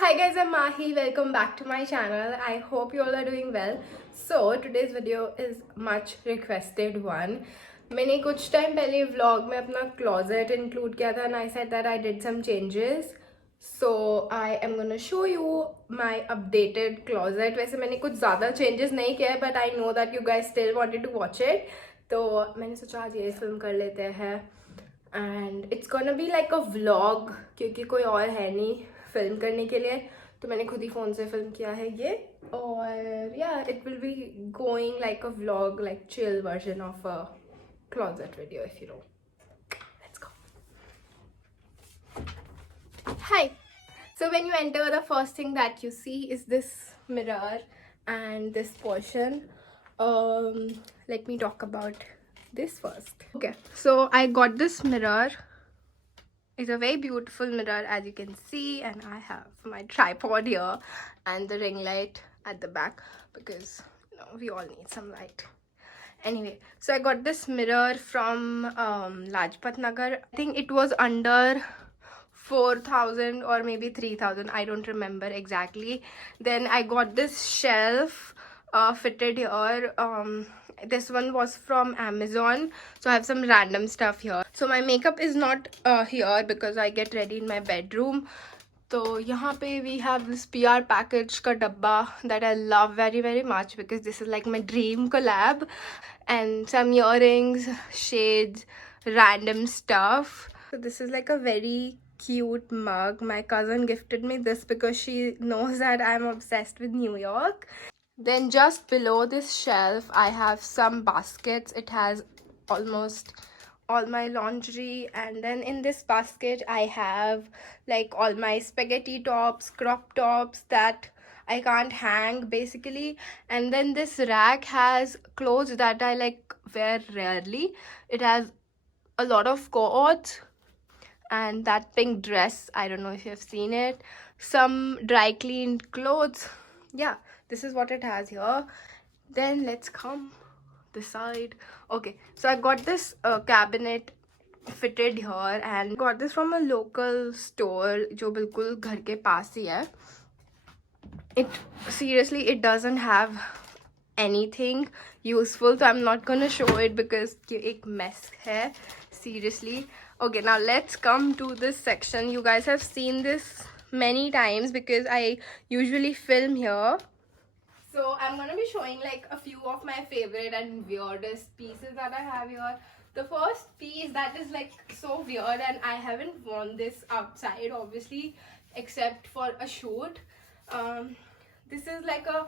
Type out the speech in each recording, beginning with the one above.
Hi guys, I'm Mahi. Welcome back to my channel. I hope you all are doing well. So today's video is much requested one. मैंने कुछ time पहले vlog में अपना closet include किया था and I said that I did some changes. So I am gonna show you my updated closet. वैसे मैंने कुछ ज़्यादा changes नहीं किया है, but I know that you guys still wanted to watch it. तो मैंने सोचा आज ये film कर लेते हैं. And it's gonna be like a vlog क्योंकि कोई और है नहीं फिल्म करने के लिए, तो मैंने खुद ही फ़ोन से फिल्म किया है ये. और या it will be going like a vlog, like chill version of a closet video if you know. Let's go. Hi. So when you enter, the first thing that you see is this mirror and this portion. Let me talk about this first. Okay, so I got this mirror. It's a very beautiful mirror, as you can see, and I have my tripod here and the ring light at the back because we all need some light. Anyway, so I got this mirror from Lajpat Nagar. I think it was under 4,000 or maybe 3,000. I don't remember exactly. Then I got this shelf fitted here. This one was from Amazon, so I have some random stuff here. So my makeup is not here because I get ready in my bedroom. तो यहाँ पे we have this PR package का डब्बा that I love very much because this is like my dream collab, and some earrings, shades, random stuff. So this is like a very cute mug. My cousin gifted me this because she knows that I'm obsessed with New York. Then just below this shelf I have some baskets. It has almost all my laundry, and then in this basket I have like all my spaghetti tops, crop tops that I can't hang basically. And then this rack has clothes that I like wear rarely. It has a lot of coats and that pink dress, I don't know if you have seen it, some dry cleaned clothes. Yeah, this is what it has here. Then let's come this side. Okay, so I got this cabinet fitted here and got this from a local store जो बिल्कुल घर के पास ही है. It seriously, it doesn't have anything useful, so I'm not gonna show it because ये एक mess है seriously. Okay, now let's come to this section. You guys have seen this many times because I usually film here. So I'm gonna be showing like a few of my favorite and weirdest pieces that I have here. The first piece that is like so weird, and I haven't worn this outside obviously except for a shoot. This is like a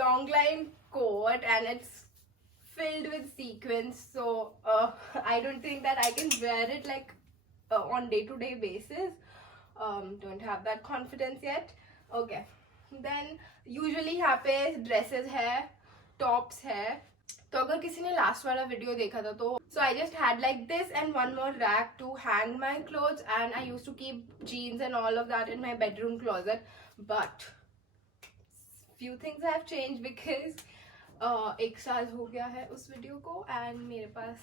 long line coat and it's filled with sequins, so I don't think that I can wear it like on day-to-day basis. Don't have that confidence yet. Okay, then usually यहाँ पे dresses है, tops है. तो अगर किसी ने last वाला video देखा था तो so I just had like this and one more rack to hang my clothes, and I used to keep jeans and all of that in my bedroom closet. But few things have changed because एक साल हो गया है उस video को and मेरे पास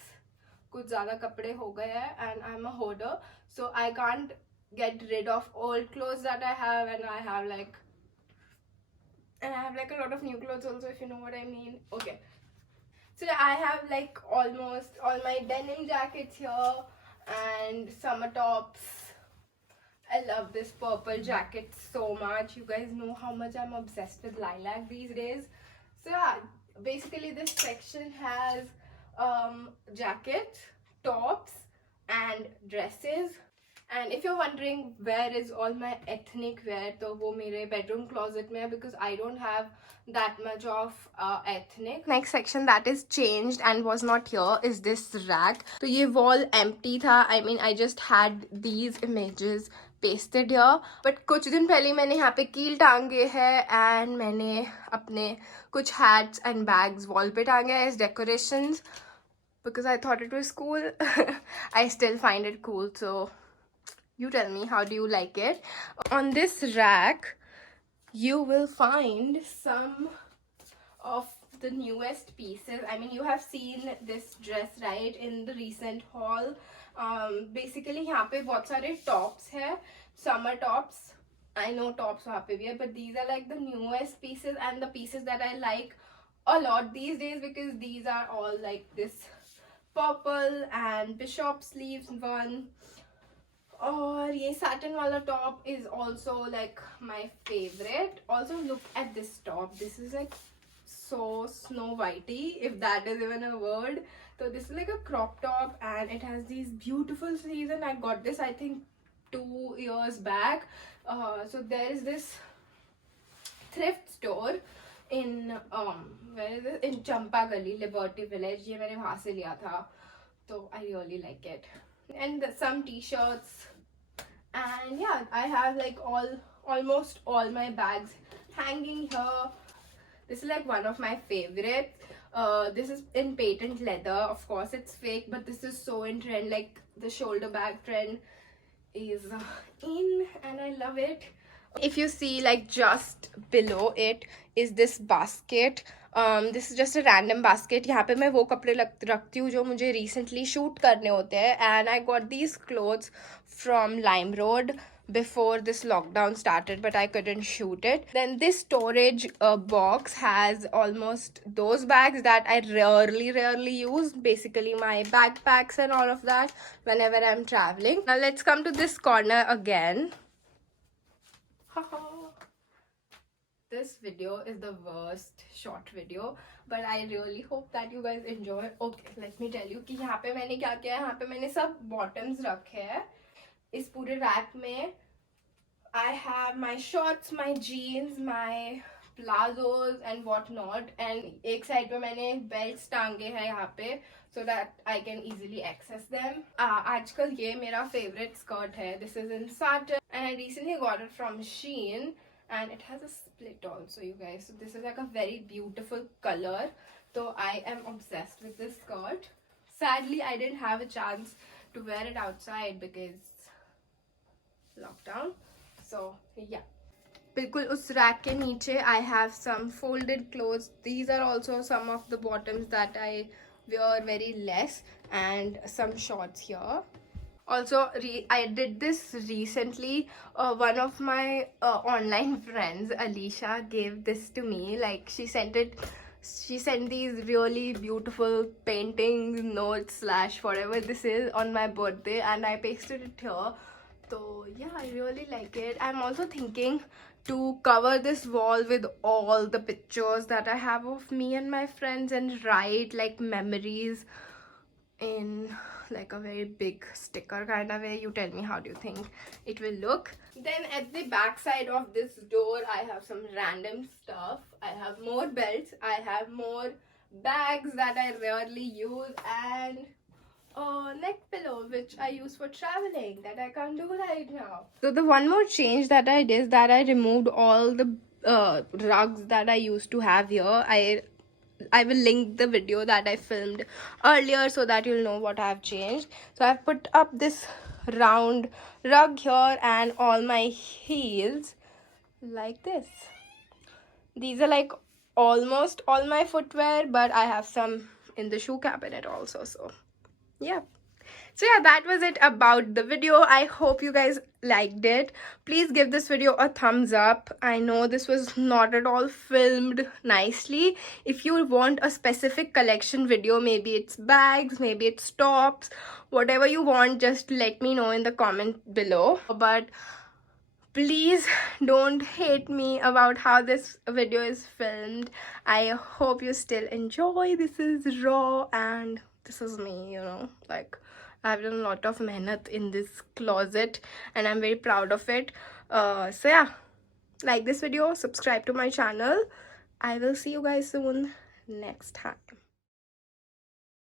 कुछ ज़्यादा कपड़े हो गए हैं and I'm a hoarder, so I can't get rid of old clothes that I have, and I have like a lot of new clothes also, if you know what I mean. Okay, so I have like almost all my denim jackets here and summer tops. I love this purple jacket so much. You guys know how much I'm obsessed with lilac these days. So yeah, basically this section has jackets, tops and dresses. And if you're wondering where is all my ethnic wear, तो वो मेरे bedroom closet में है because I don't have that much of ethnic. Next section that is changed and was not here is this rack. तो ये wall empty था. I mean, I just had these images pasted here. But कुछ दिन पहले मैंने यहाँ पे कील टांगे है and मैंने अपने कुछ hats and bags wall पे टांगे as decorations because I thought it was cool. I still find it cool, so you tell me, how do you like it? On this rack you will find some of the newest pieces. I mean, you have seen this dress right in the recent haul. Basically यहाँ पे बहुत सारे tops है, summer tops I know tops वहाँ पे भी है, but these are like the newest pieces and the pieces that I like a lot these days, because these are all like this purple and bishop sleeves one. और ये satin वाला top is also like my favorite. Also look at this top. This is like so snow whitey, if that is even a word. So this is like a crop top and it has these beautiful sleeves, and I got this I think 2 years back. So there is this thrift store in where is it, in Champa Gali, Liberty Village. ये मैंने वहाँ से लिया था, so I really like it. And some t-shirts, and yeah, I have like almost all my bags hanging here. This is like one of my favorites. This is in patent leather. Of course it's fake, but this is so in trend. Like the shoulder bag trend is in, and I love it. If you see, like just below it is this basket. This is just a random basket. यहाँ पे मैं वो कपड़े रखती हूँ जो मुझे recently shoot करने होते हैं, and I got these clothes from LimeRoad before this lockdown started, but I couldn't shoot it. Then this storage box has almost those bags that I rarely use, basically my backpacks and all of that whenever I'm traveling. Now let's come to this corner again. This video is the worst short video, but I really hope that you guys enjoy. Okay, let me tell you कि यहाँ पे मैंने क्या किया है. यहाँ पे मैंने सब bottoms रखे हैं. इस पूरे rack में I have my shorts, my jeans, my plazos and whatnot, and एक side पे मैंने belts टांगे हैं यहाँ पे, so that I can easily access them. आजकल ये मेरा favorite skirt है. This is in satin and I recently got it from Shein, and it has a split also, you guys. So this is like a very beautiful color. So I am obsessed with this skirt. Sadly, I didn't have a chance to wear it outside because lockdown. So yeah. बिल्कुल उस rack के नीचे I have some folded clothes. These are also some of the bottoms that I wear very less, and some shorts here. Also, I did this recently. One of my online friends, Alicia, gave this to me. Like she sent these really beautiful paintings, notes / whatever this is on my birthday, and I pasted it here. So yeah, I really like it. I'm also thinking to cover this wall with all the pictures that I have of me and my friends, and write like memories in like a very big sticker kind of way. You tell me, how do you think it will look? Then at the back side of this door I have some random stuff. I have more belts, I have more bags that I rarely use, and a neck pillow which I use for traveling that I can't do right now. So the one more change that I did is that I removed all the rugs that I used to have here. I will link the video that I filmed earlier so that you'll know what I've changed. So I've put up this round rug here and all my heels like this. These are like almost all my footwear, but I have some in the shoe cabinet also. So yeah. So yeah, that was it about the video. I hope you guys liked it. Please give this video a thumbs up. I know this was not at all filmed nicely. If you want a specific collection video, maybe it's bags, maybe it's tops, whatever you want, just let me know in the comment below. But please don't hate me about how this video is filmed. I hope you still enjoy. This is raw and this is me, you know, like I've done a lot of mehnat in this closet and I'm very proud of it. So yeah, like this video, subscribe to my channel. I will see you guys soon next time.